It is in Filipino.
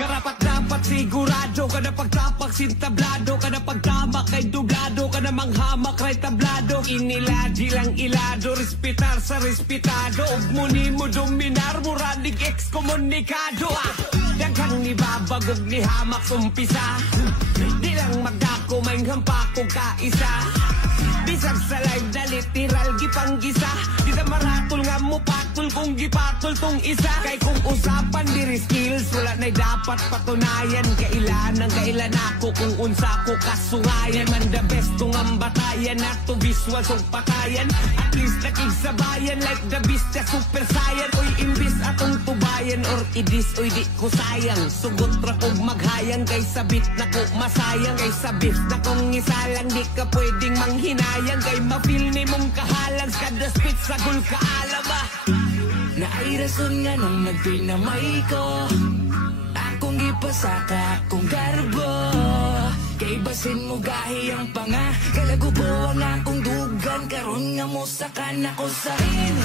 Karapat dapat sigurado ka na pagtapak sintablado ka na pagtama kay dublado ka na manghamak kay tablado. Iniladi lang ilado, respetar sa respetado. Og muni mo dominar, muranig ekskomunikado. Daghang ni babagog ni hamak umpisa. Di lang magdako may hampak ko kaisa. Bisag sa live na literal gipanggisa. Di na maratol nga mo patol kung gipatol tong isa. Kay kung usapan diri skills, wala na'y dapat patunayan. Kailan ako kung unsa ko kasungayan. Man the best kung ang batayan at to visual song patayan. At least nakigsabayan like the beast na super saiyan. Oy imbis atong tubayan or idis oy di ko sayang. Sugot ra kog maghayang kay sabit na ko masayang. Kay sabit na kong isalang di ka pwedeng manghinayang. Kay mapil ni mong kahalang kada spit sa gul kaalaba. Na ay rason nga nung nagpinamay ko. Akong gipasaka akong garbo. Kay basin mo gahi ang panga. Kalagubo ang akong dugan. Karon nga mo sakan ako sa rin.